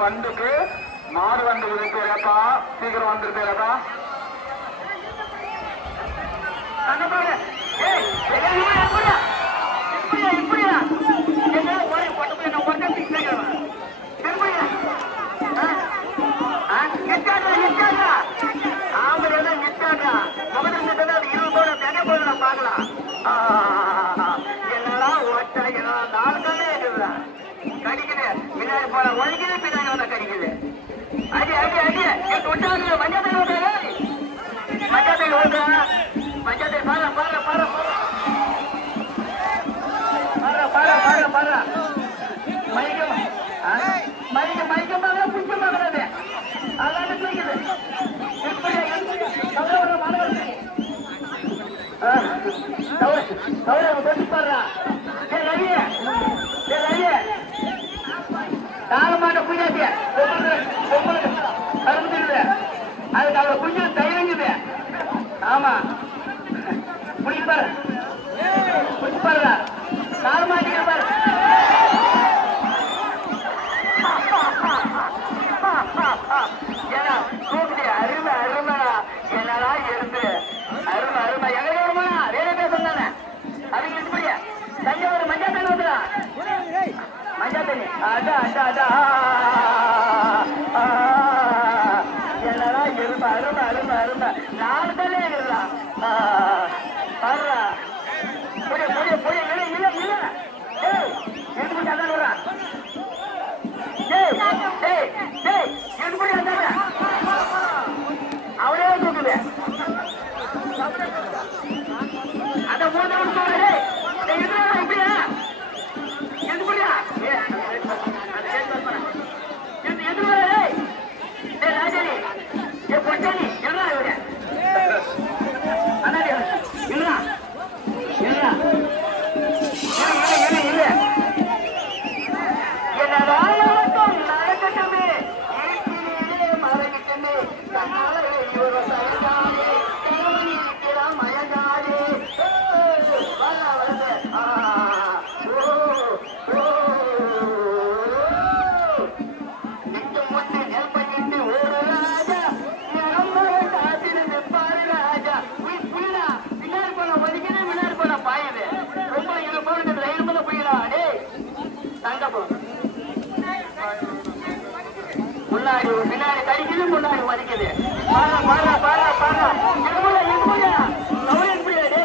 மண்டுக்கு மாடு வந்து விதைக்கிறப்பா, சீக்கிரம் வந்துருப்பேப்பா. கடிக்குது பின்னாடி போல ஒழிக்குது, பின்னாடி வந்தா கடிக்குது. அடி அடி அடி தொட்டாங்க. மஞ்சள் ஓடுறா, மஞ்சள் ஓடுறா, மஞ்சள் பாரு பாரு பாரு பாரு பாரு பாரு பாரு மைக்கம் மைக்கம் மைக்கமாக புஞ்சமாகிறது. அதான் பிடிக்குது. தாகமாட்ட புஞ்சாச்சு கரும்புது. அதுக்கு அவ்வளவு புஞ்சம் தைரங்குது. ஆமா பிடிப்பாரு பிடிப்பாருடா. தாகமாட்டிக்க பாரு. ஏன்னா கூப்பிட்டு அருமை அருமை என்னடா இருந்து அருமை அருமை எங்க வருமா வேற பேச தானே அவங்க எப்படி தஞ்சாவூர் மஞ்சள் தண்ணி வந்துடா. மஞ்சள் தண்ணி அடா அடா அடா என்னடா எருமை அருமை அருமை அருமை நாலு தண்ணி இருக்குதா. பாடுறா புரிய புரிய புரிய இல்லை இல்லை இல்லை எப்படி அதான் விடுறா. அவரே தூக்குது. அத மூணு இப்படியா எது முடியா என்னதான் நடக்கும் நடக்கட்டுமே ஈட்டிலே மறைக்கட்டுமே தன்னாலே ஒரு சரசாலே கணவன் இருக்கிறான் மயங்காதே நிற்கும் முன்னே நெல்பகிட்டு ஒரு ராஜா நம்பரை காத்திருந்து பாரு ராஜா புயலா பின்னாடி போன ஒதுக்கினே முன்னாடி போன பாயுது ரொம்ப எனக்கு போன ரயில் மேல புயலா டே தங்கப்போ முன்னாடி பின்னாடி கடிக்குது முன்னாடி வலிக்குது பாரா பாரா பாரா பாரா இருமுடியா கவலையும் புரியா டே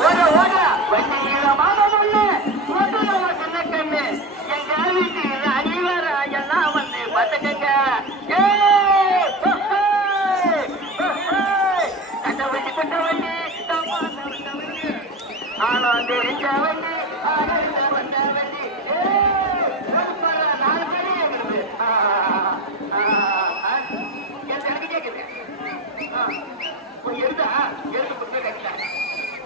ஓட ஓட வண்டி ஈரமாக முன்னு ஓட்டுறவ சின்ன கண்ணு எங்க வீட்டு அணிவர எல்லாம் வந்து பார்த்துக்கங்க கட்ட வண்டி ஆனா தெரிஞ்ச வண்டி வந்த வண்டி நாலு பேரு எனக்கு கேக்குது எடுத்தா எடுத்து கொடுத்து கட்டல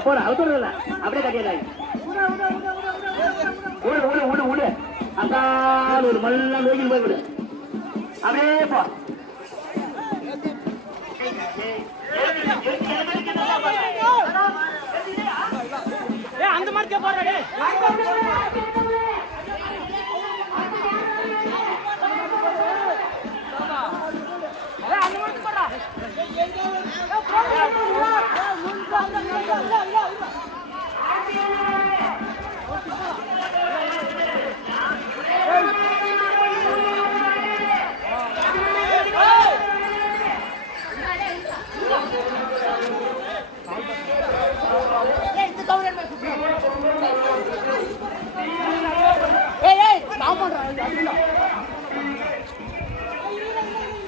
போற அவசரம் அப்படியே கட்டியதாய் அசால் ஒரு மல்ல நோய்க்கு போய் விடு அப்படியே போ அந்த மாதிரி போறே ஏய் நான் பண்றேன்